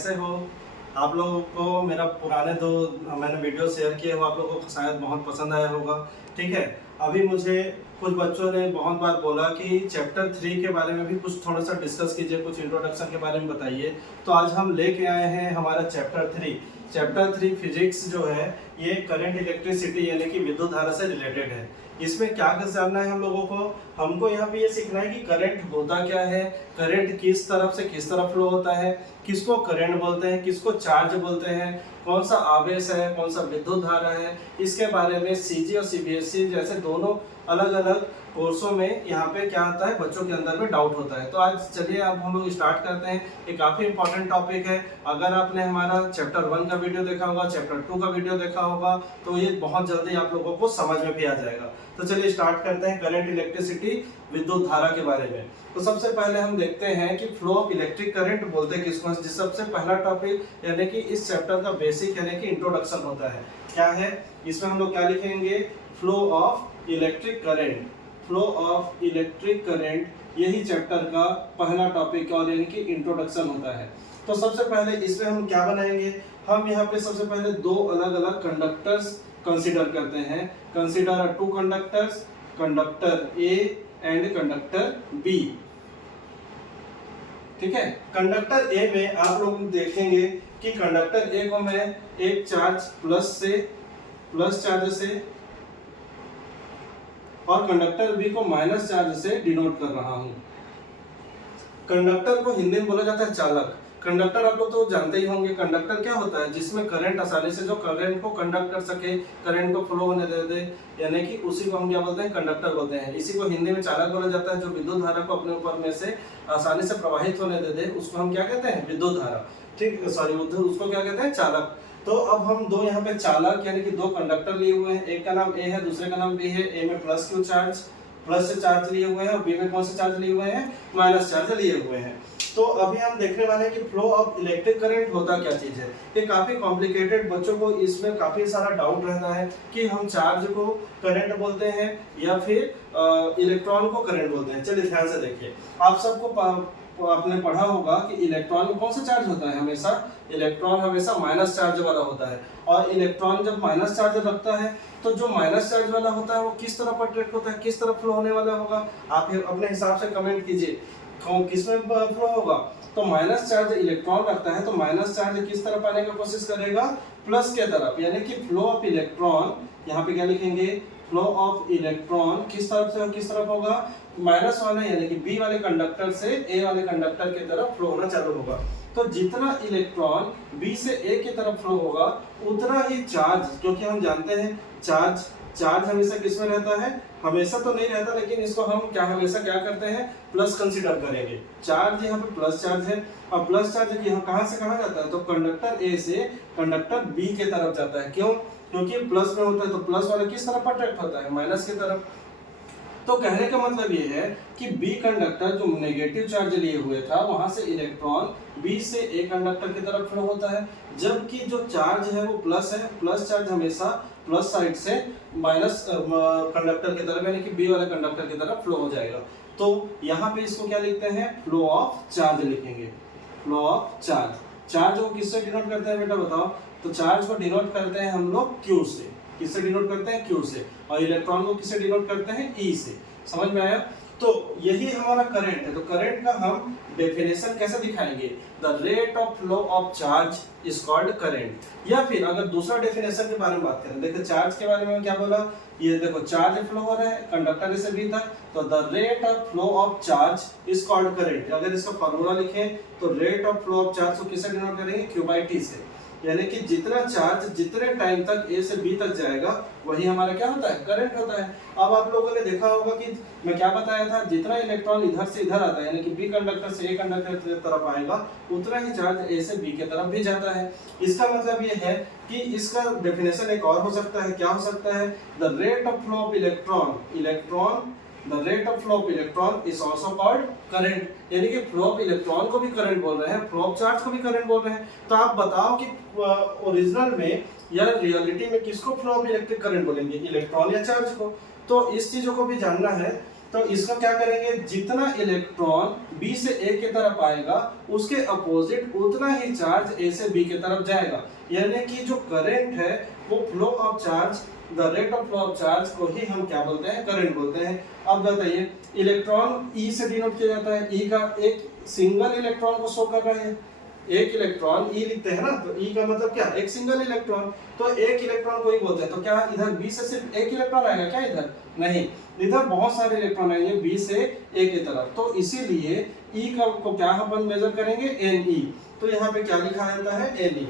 कैसे हो? आप लोगों को मेरा पुराने दो मैंने वीडियो शेयर किए हो, आप लोगों को शायद बहुत पसंद आया होगा। ठीक है, अभी मुझे कुछ बच्चों ने बहुत बार बोला कि चैप्टर 3 के बारे में भी कुछ थोड़ा सा डिस्कस कीजिए, कुछ इंट्रोडक्शन के बारे में बताइए। तो आज हम लेके आए हैं हमारा चैप्टर 3 फिजिक्स जो है ये करंट इलेक्ट्रिसिटी यानी कि विद्युत धारा से रिलेटेड है। इसमें क्या कुछ जानना है हम लोगों को? हमको यहाँ पे ये सीखना है कि करंट होता क्या है, करंट किस तरफ से किस तरफ फ्लो होता है, किसको करंट बोलते हैं, किसको चार्ज बोलते हैं, कौन सा आवेश है, कौन सा विद्युत धारा है। इसके बारे में सीजी और सीबीएसई जैसे दोनों अलग अलग कोर्सों में यहाँ पे क्या आता है, बच्चों के अंदर में डाउट होता है। तो आज चलिए अब हम लोग स्टार्ट करते हैं। ये काफ़ी इंपॉर्टेंट टॉपिक है। अगर आपने हमारा चैप्टर 1 का वीडियो देखा होगा, चैप्टर 2 का वीडियो देखा होगा, तो ये बहुत जल्दी आप लोगों को समझ में भी आ जाएगा। तो चलिए स्टार्ट करते हैं करंट इलेक्ट्रिसिटी विद्युत धारा के बारे में। तो सबसे पहले हम देखते हैं कि फ्लो ऑफ इलेक्ट्रिक करंट बोलते हैं किसको। जिस सबसे पहला टॉपिक यानी कि इस चैप्टर का बेसिक यानी कि इंट्रोडक्शन होता है। क्या है इसमें हम लोग क्या लिखेंगे? Flow of electric current. Flow of electric current यही चैप्टर का पहला टॉपिक और यानी कि इंट्रोडक्शन होता है। तो सबसे पहले इसमें हम क्या बनाएंगे? हम यहाँ पे सबसे पहले दो अलग अलग कंडक्टर्स कंसीडर करते हैं। Consider two conductors, conductor A and conductor B. ठीक है, कंडक्टर ए में आप लोग देखेंगे कि कंडक्टर ए को मैं एक चार्ज प्लस चार्ज से और कंडक्टर बी को माइनस चार्ज से डिनोट कर रहा हूं। कंडक्टर को हिंदी में बोला जाता है चालक। कंडक्टर आप लोग तो जानते ही होंगे, कंडक्टर क्या होता है? जिसमें करंट आसानी से जो करंट को कंडक्ट कर सके, करंट को फ्लो होने दे, यानी कि उसी को हम क्या बोलते हैं? कंडक्टर बोलते हैं। इसी को हिंदी में चालक बोला जाता है। जो विद्युत धारा को अपने ऊपर में से आसानी से प्रवाहित होने दे उसको हम क्या कहते हैं? विद्युत धारा। ठीक, सॉरी, उसको क्या कहते हैं? चालक। तो अब हम दो यहाँ पे चालक यानी कि दो कंडक्टर लिए हुए हैं। एक का नाम ए है, दूसरे का नाम बी है। ए में प्लस क्यू चार्ज, प्लस से चार्ज लिए हुए हैं, और बी में कौन से चार्ज लिए हुए हैं? माइनस चार्ज लिए हुए हैं। तो अभी हम देखने वाले हैं कि फ्लो ऑफ इलेक्ट्रिक करंट होता क्या चीज है। ये काफी कॉम्प्लिकेटेड, बच्चों को इसमें काफी सारा डाउट रहता है कि हम चार्ज को करंट बोलते हैं या फिर इलेक्ट्रॉन को करंट बोलते हैं। चलिए ध्यान से देखिए, आप सबको आपने पढ़ा होगा कि इलेक्ट्रॉन में कौन सा चार्ज होता है? हमेशा इलेक्ट्रॉन हमेशा माइनस चार्ज वाला होता है। और इलेक्ट्रॉन जब माइनस चार्ज रखता है तो जो माइनस चार्ज वाला होता है वो किस तरफ अट्रैक्ट होता है, किस तरफ फ्लो होने वाला होगा? आप अपने हिसाब से कमेंट कीजिए किसमें फ्लो होगा। तो माइनस चार्ज इलेक्ट्रॉन रखता है तो माइनस चार्ज किस तरफ आने की कोशिश करेगा? प्लस के तरफ। यानी कि फ्लो ऑफ इलेक्ट्रॉन, यहाँ पे क्या लिखेंगे? फ्लो ऑफ इलेक्ट्रॉन किस तरफ से किस तरफ होगा? माइनस वाले यानी कि बी वाले कंडक्टर से ए वाले कंडक्टर की तरफ फ्लो होना चालू होगा। तो जितना इलेक्ट्रॉन बी से ए की तरफ फ्लो होगा उतना ही चार्ज, क्योंकि हम जानते हैं चार्ज हमेशा किसमें रहता है? हमेशा तो नहीं रहता, लेकिन इसको हम हमेशा क्या करते हैं? प्लस कंसीडर करेंगे। चार्ज यहाँ पे प्लस चार्ज है, और प्लस चार्ज यहाँ कहाँ से कहाँ जाता है? तो कंडक्टर ए से कंडक्टर बी के तरफ जाता है। क्यों? क्योंकि प्लस में होता है तो प्लस वाले किस तरफ अट्रैक्ट होता है? माइनस की तरफ। तो कहने का मतलब ये है कि बी कंडक्टर जो नेगेटिव चार्ज लिए हुए था वहां से इलेक्ट्रॉन बी से ए कंडक्टर की तरफ फ्लो होता है, जबकि जो चार्ज है वो प्लस है। प्लस चार्ज हमेशा प्लस साइड से माइनस कंडक्टर की तरफ यानी कि बी वाले कंडक्टर की तरफ फ्लो हो जाएगा। तो यहाँ पे इसको क्या लिखते हैं? फ्लो ऑफ चार्ज लिखेंगे। Flow of charge. चार्ज को किससे डिनोट करते हैं बेटा बताओ? तो चार्ज को डिनोट करते हैं हम लोग क्यू से। किससे डिनोट करते हैं? क्यू से। और इलेक्ट्रॉन को किससे डिनोट करते हैं? ई से। समझ में आया? तो यही हमारा करंट है। तो करंट का हम डेफिनेशन कैसे दिखाएंगे? The rate of flow of charge is called current. या फिर अगर दूसरा डेफिनेशन के बारे में बात करें, देखो चार्ज के बारे में क्या बोला? ये देखो चार्ज फ्लो हो रहा है कंडक्टर से बी तक, तो the rate of flow of charge is called current. अगर इसका फॉर्मूला लिखें तो rate of flow of charge को किससे डिनोट करेंगे? क्यू बाई टी से। यानी कि जितना चार्ज जितने टाइम तक ए से बी तक जाएगा वही हमारा क्या होता है? करंट होता है। अब आप लोगों ने देखा होगा कि मैं क्या बताया था, जितना इलेक्ट्रॉन इधर से इधर आता है यानी कि बी कंडक्टर से ए कंडक्टर की तरफ आएगा उतना ही चार्ज ए से बी की तरफ भी जाता है। इसका मतलब ये है कि इसका डेफिनेशन एक और हो सकता है। क्या हो सकता है? The rate of flow of electron The rate of flow of electron is also called current। यानी कि फ्लो ऑफ इलेक्ट्रॉन को भी करंट बोल रहे हैं, फ्लो ऑफ चार्ज को भी करंट बोल रहे हैं। तो आप बताओ कि ओरिजिनल में या रियलिटी में किसको फ्लो ऑफ इलेक्ट्रिक करंट बोलेंगे? इलेक्ट्रॉन या चार्ज को? तो इस चीजों को भी जानना है। तो इसको क्या करेंगे, जितना इलेक्ट्रॉन बी से ए की तरफ आएगा उसके अपोजिट उतना ही चार्ज ए से बी की तरफ जाएगा। यानी कि जो करंट है वो flow of charge, the rate of flow of charge को ही हम क्या बोलते हैं, करंट बोलते हैं। अब बताइए, इलेक्ट्रॉन ई से डिनोट किया जाता है, ई का एक सिंगल इलेक्ट्रॉन को शो कर रहा है, एक इलेक्ट्रॉन ई लिखते हैं ना, तो ई का मतलब क्या, एक सिंगल इलेक्ट्रॉन, तो एक इलेक्ट्रॉन को ही बोलते हैं। तो क्या इधर बी से सिर्फ एक इलेक्ट्रॉन आएगा क्या, इधर नहीं, इधर बहुत सारे इलेक्ट्रॉन आएंगे बी से ए की तरफ। तो इसीलिए ई का को क्या अपन मेजर करेंगे, एन ई। तो यहाँ पे क्या लिखा जाता है, एन ई।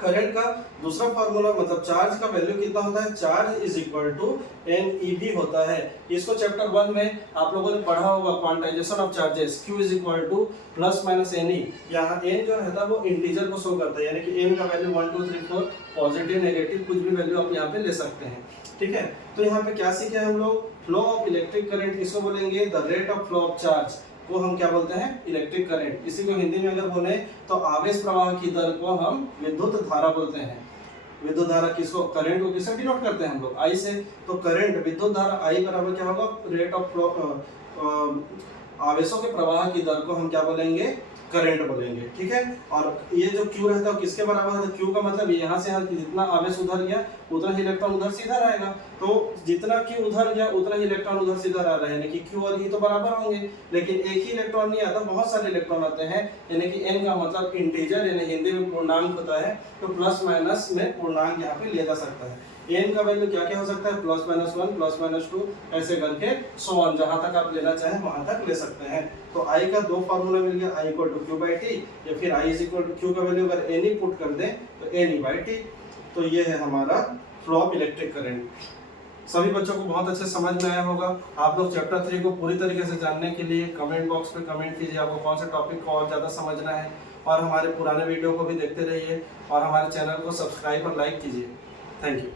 करंट का दूसरा फार्मूला मतलब चार्ज का वैल्यू कितना होता है, charge is equal to N E बी होता है। इसको चैप्टर 1 में आप लोगों ने पढ़ा होगा, quantization of charges, Q is equal to plus minus N E. यहाँ एन जो रहता है वो इंटीजर को शो करता है, यानी कि एन का वैल्यू 1 2 3 4 पॉजिटिव नेगेटिव कुछ भी वैल्यू आप यहाँ पे ले सकते हैं, ठीक है। तो यहाँ पे क्या सीखे हम लोग, फ्लो ऑफ इलेक्ट्रिक करंट किसको बोलेंगे, the rate of flow of charge को हम क्या बोलते हैं, इलेक्ट्रिक करंट। इसी को हिंदी में अगर बोले तो आवेश प्रवाह की दर को हम विद्युत धारा बोलते हैं। विद्युत धारा किसको, करंट को किससे डिनोट करते हैं हम लोग, आई से। तो करंट विद्युत धारा आई बराबर क्या होगा, रेट ऑफ फ्लो, आवेशों के प्रवाह की दर को हम क्या बोलेंगे, करंट बोलेंगे, ठीक है। और ये जो Q रहता है किसके बराबर है, Q का मतलब यहाँ से जितना आवेश उधर गया उतना ही इलेक्ट्रॉन उधर से इधर आएगा। तो जितना Q उधर गया उतना ही इलेक्ट्रॉन उधर से इधर आ रहा है, यानी कि Q और E तो बराबर होंगे, लेकिन एक ही इलेक्ट्रॉन नहीं आता, बहुत सारे इलेक्ट्रॉन आते हैं। यानी कि n का मतलब इंटीजर, यानी हिंदी में पूर्णांक होता है, तो प्लस माइनस में पूर्णांक यहाँ पे लिया जा सकता है। n का वैल्यू क्या क्या हो सकता है, प्लस माइनस 1 प्लस माइनस 2 ऐसे करके सो ऑन, जहां तक आप लेना चाहें वहां तक ले सकते हैं। तो I का दो फार्मूला मिल गया, I equal to Q by T, या फिर I is equal to Q का वैल्यू अगर n ही पुट कर दें तो n ई बाई टी। तो ये है हमारा फ्लो ऑफ इलेक्ट्रिक करंट। सभी बच्चों को बहुत अच्छे समझ में आया होगा। आप लोग चैप्टर 3 को पूरी तरीके से जानने के लिए कमेंट बॉक्स पे कमेंट कीजिए आपको कौन से टॉपिक को और ज़्यादा समझना है, और हमारे पुराने वीडियो को भी देखते रहिए, और हमारे चैनल को सब्सक्राइब और लाइक कीजिए। Thank you.